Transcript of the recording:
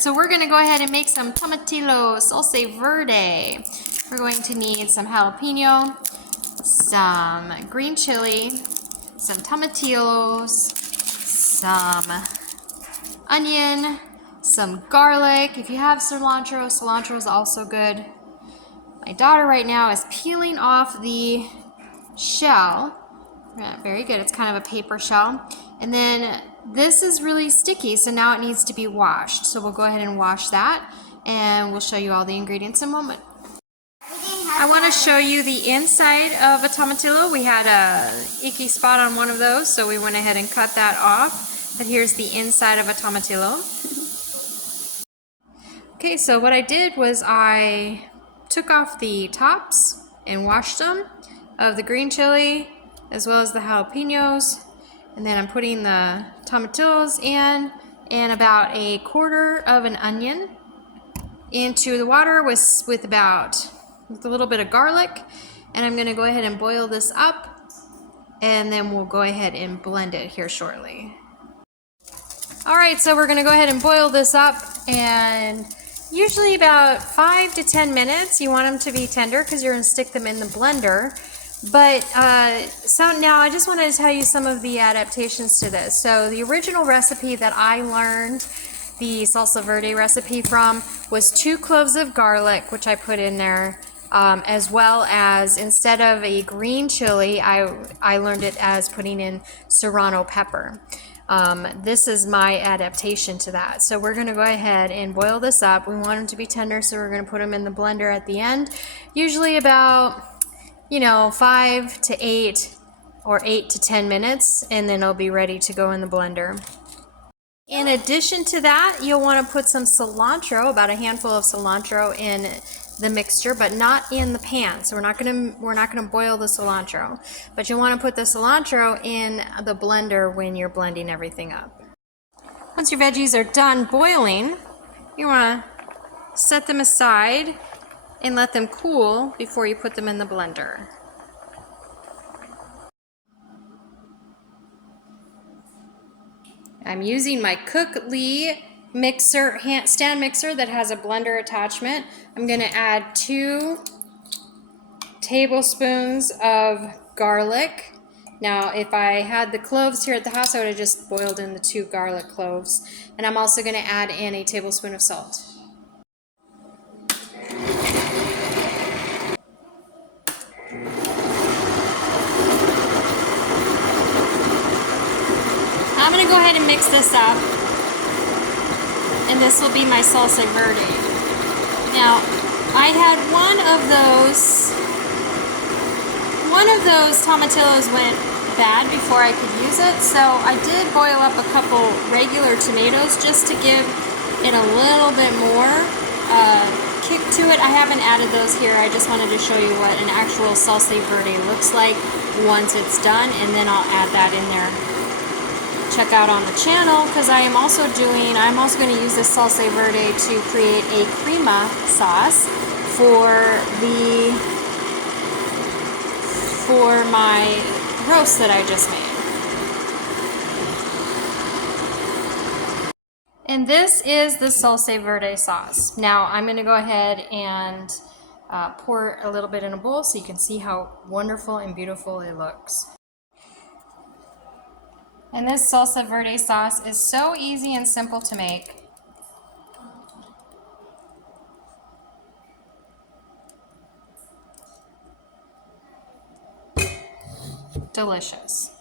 right, so we're gonna go ahead and make some tomatillos, salsa verde. We're going to need some jalapeno, some green chili, some tomatillos, some onion, some garlic. If you have cilantro, cilantro is also good. My daughter right now is peeling off the shell. Yeah, very good. It's kind of a paper shell. And then this is really sticky, so now it needs to be washed. So we'll go ahead and wash that, and we'll show you all the ingredients in a moment. I want to show you the inside of a tomatillo. We had a icky spot on one of those, so we went ahead and cut that off. But here's the inside of a tomatillo. Okay, so what I did was I took off the tops and washed them of the green chili as well as the jalapenos, and then I'm putting the tomatillos in and about a quarter of an onion into the water with a little bit of garlic, and I'm going to go ahead and boil this up, and then we'll go ahead and blend it here shortly. Alright, so we're going to go ahead and boil this up, and usually about 5 to 10 minutes. You want them to be tender because you're going to stick them in the blender. But so now I just wanted to tell you some of the adaptations to this. So the original recipe that I learned the salsa verde recipe from was 2 cloves of garlic, which I put in there, as well as instead of a green chili, I learned it as putting in serrano pepper. This is my adaptation to that. So we're going to go ahead and boil this up. We want them to be tender, so we're going to put them in the blender at the end, usually about 5 to 8 or 8 to 10 minutes, and then it'll be ready to go in the blender. In addition to that, you'll want to put some cilantro, about a handful of cilantro in the mixture, but not in the pan. So we're not gonna boil the cilantro, but you want to put the cilantro in the blender when you're blending everything up. Once your veggies are done boiling, you want to set them aside and let them cool before you put them in the blender. I'm using my Cook Lee mixer, stand mixer that has a blender attachment. I'm going to add 2 tablespoons of garlic. Now, if I had the cloves here at the house, I would have just boiled in the 2 garlic cloves. And I'm also going to add in a tablespoon of salt. I'm going to go ahead and mix this up, and this will be my salsa verde. Now, I had one of those tomatillos went bad before I could use it, so I did boil up a couple regular tomatoes just to give it a little bit more kick to it. I haven't added those here. I just wanted to show you what an actual salsa verde looks like once it's done, and then I'll add that in there. Check out on the channel, because I'm also going to use this salsa verde to create a crema sauce for my roast that I just made. And this is the salsa verde sauce. Now I'm going to go ahead and pour a little bit in a bowl so you can see how wonderful and beautiful it looks. And this salsa verde sauce is so easy and simple to make. Delicious.